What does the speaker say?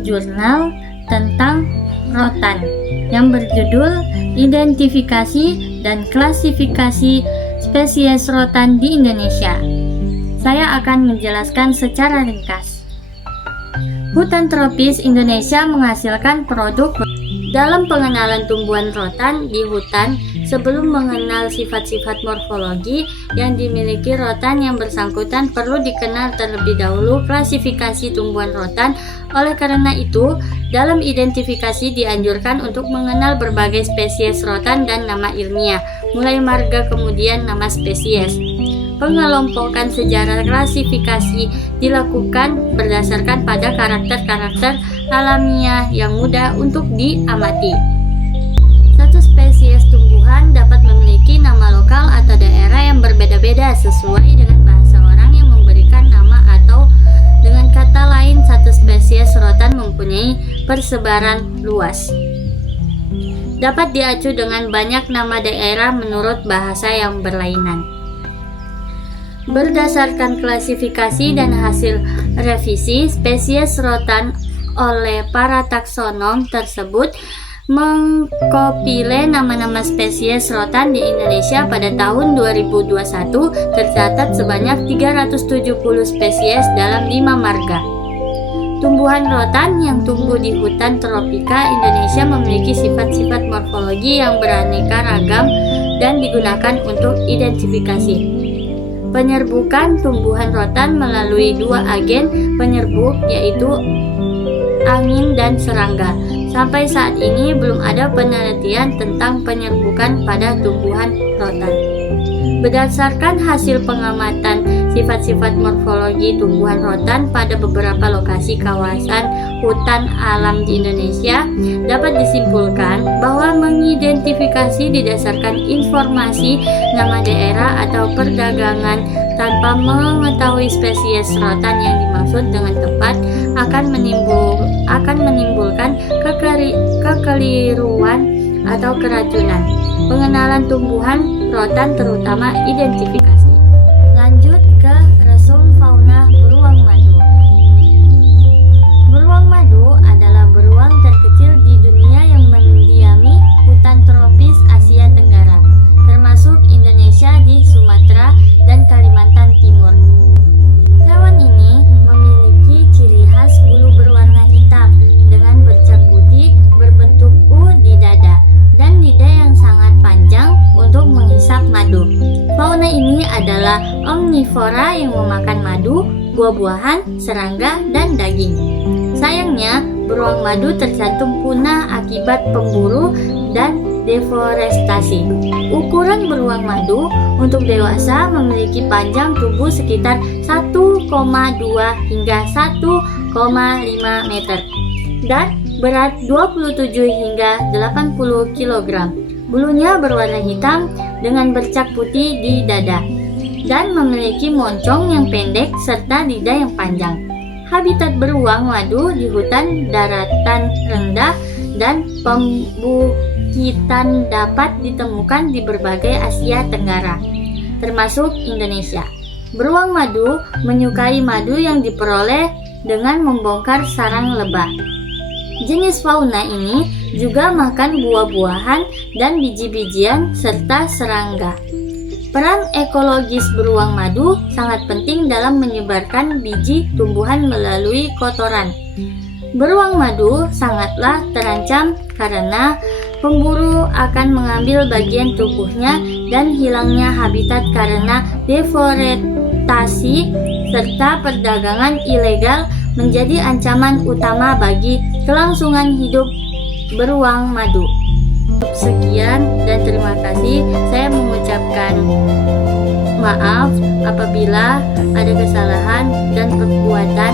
jurnal tentang rotan yang berjudul Identifikasi dan Klasifikasi Spesies Rotan di Indonesia. Saya akan menjelaskan secara ringkas. Hutan tropis Indonesia menghasilkan produk dalam pengenalan tumbuhan rotan di hutan. Sebelum mengenal sifat-sifat morfologi yang dimiliki rotan yang bersangkutan, perlu dikenal terlebih dahulu klasifikasi tumbuhan rotan. Oleh karena itu, dalam identifikasi dianjurkan untuk mengenal berbagai spesies rotan dan nama ilmiah, mulai marga kemudian nama spesies. Pengelompokan sejarah klasifikasi dilakukan berdasarkan pada karakter-karakter alamiah yang mudah untuk diamati. Satu spesies tumbuhan dapat memiliki nama lokal atau daerah yang berbeda-beda sesuai dengan bahasa orang yang memberikan nama, atau dengan kata lain, satu spesies rotan mempunyai persebaran luas. Dapat diacu dengan banyak nama daerah menurut bahasa yang berlainan. Berdasarkan klasifikasi dan hasil revisi spesies rotan oleh para taksonom tersebut, mengkompile nama-nama spesies rotan di Indonesia pada tahun 2021 tercatat sebanyak 370 spesies dalam 5 marga. Tumbuhan rotan yang tumbuh di hutan tropika Indonesia memiliki sifat-sifat morfologi yang beraneka ragam dan digunakan untuk identifikasi. Penyerbukan tumbuhan rotan melalui 2 agen penyerbuk, yaitu angin dan serangga. Sampai saat ini belum ada penelitian tentang penyerbukan pada tumbuhan rotan. Berdasarkan hasil pengamatan sifat-sifat morfologi tumbuhan rotan pada beberapa lokasi kawasan hutan alam di Indonesia, dapat disimpulkan bahwa mengidentifikasi didasarkan informasi nama daerah atau perdagangan tanpa mengetahui spesies rotan yang dimaksud dengan tepat akan menimbulkan kekeliruan atau keracunan. Pengenalan tumbuhan rotan terutama identifikasi. Lanjut ke resum fauna beruang madu. Beruang madu adalah beruang terkecil di dunia yang mendiami hutan tropis Asia Tenggara, termasuk Indonesia di Sumatera dan Kalimantan Timur. Hewan ini memiliki ciri khas bulu berwarna hitam dengan bercak putih berbentuk U di dada dan lidah yang sangat panjang untuk menghisap madu. Fauna ini adalah omnivora yang memakan madu, buah-buahan, serangga, dan daging. Sayangnya, beruang madu tercantum punah akibat pemburu dan deforestasi. Ukuran beruang madu untuk dewasa memiliki panjang tubuh sekitar 1,2 hingga 1,5 meter dan berat 27 hingga 80 kg. Bulunya berwarna hitam dengan bercak putih di dada dan memiliki moncong yang pendek serta lidah yang panjang. Habitat beruang madu di hutan daratan rendah dan pembukitan dapat ditemukan di berbagai Asia Tenggara, termasuk Indonesia. Beruang madu menyukai madu yang diperoleh dengan membongkar sarang lebah. Jenis fauna ini juga makan buah-buahan dan biji-bijian serta serangga. Peran ekologis beruang madu sangat penting dalam menyebarkan biji tumbuhan melalui kotoran. Beruang madu sangatlah terancam karena pemburu akan mengambil bagian tubuhnya dan hilangnya habitat karena deforestasi serta perdagangan ilegal menjadi ancaman utama bagi kelangsungan hidup beruang madu. Sekian dan terima kasih. Saya mengucapkan maaf apabila ada kesalahan dan perbuatan